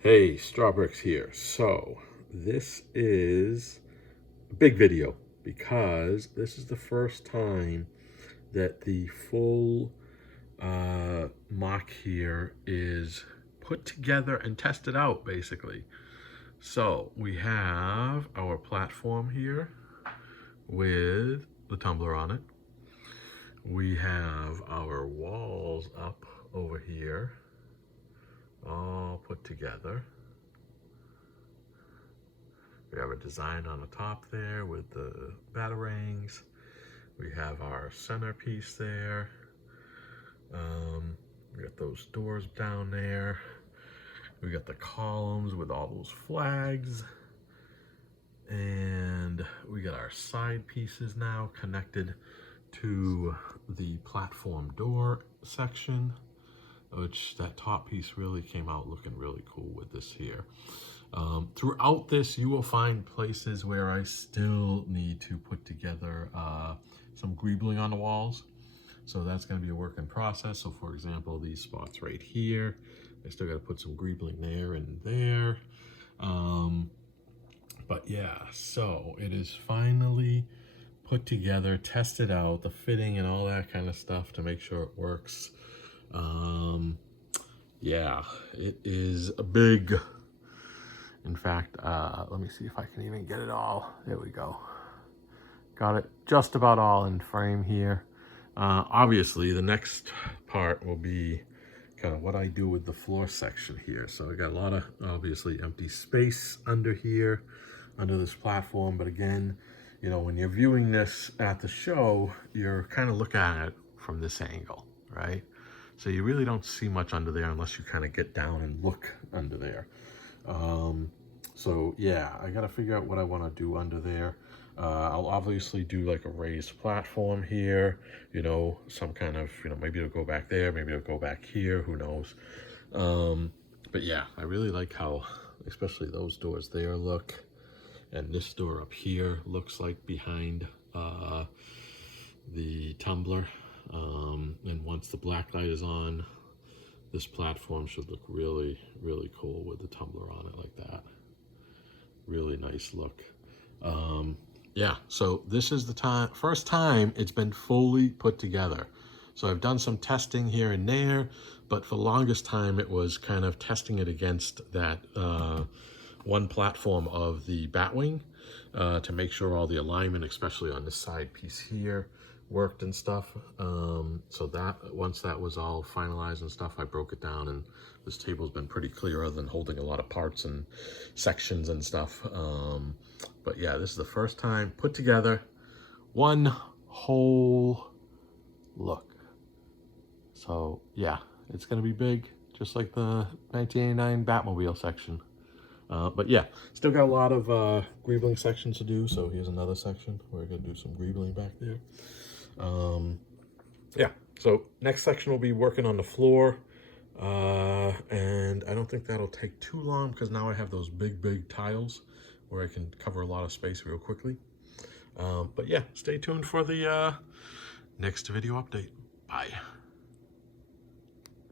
Hey, Strawbricks here. So this is a big video because this is the first time that the full mock here is put together and tested out, basically. So we have our platform here with the tumbler on it. We have our walls up over here, all put together. We have a design on the top there with the batarangs. We have our centerpiece there. We got those doors down there. We got the columns with all those flags. And we got our side pieces now connected to the platform door section, which that top piece really came out looking really cool with this here. Throughout this, you will find places where I still need to put together some greebling on the walls. So that's going to be a work in process. So for example, these spots right here, I still got to put some greebling there and there. But yeah, so it is finally put together, tested out, the fitting and all that kind of stuff to make sure it works. Yeah, it is a big, in fact, let me see if I can even get it all. There we go. Got it just about all in frame here. Obviously, the next part will be kind of what I do with the floor section here. So I got a lot of, obviously, empty space under here, under this platform. But again, you know, when you're viewing this at the show, you're kind of looking at it from this angle, right? So you really don't see much under there unless you kind of get down and look under there. So yeah, I got to figure out what I want to do under there. I'll obviously do like a raised platform here, you know, some kind of, you know, maybe it'll go back there, maybe it'll go back here, who knows. But yeah, I really like how, especially those doors there look, and this door up here looks like behind the tumbler. And once the black light is on, this platform should look really, really cool with the tumbler on it like that. Really nice look. Yeah, so this is the first time it's been fully put together. So I've done some testing here and there, but for the longest time it was kind of testing it against that one platform of the Batwing to make sure all the alignment, especially on this side piece here, worked and stuff. So that once that was all finalized and stuff, I broke it down, and this table's been pretty clear other than holding a lot of parts and sections and stuff. But yeah, this is the first time put together one whole look. So yeah, it's gonna be big, just like the 1989 Batmobile section. But yeah, still got a lot of greebling sections to do. So here's another section. We're gonna do some greebling back there. Yeah, so next section will be working on the floor. And I don't think that'll take too long because now I have those big tiles where I can cover a lot of space real quickly. But yeah, stay tuned for the next video update. Bye.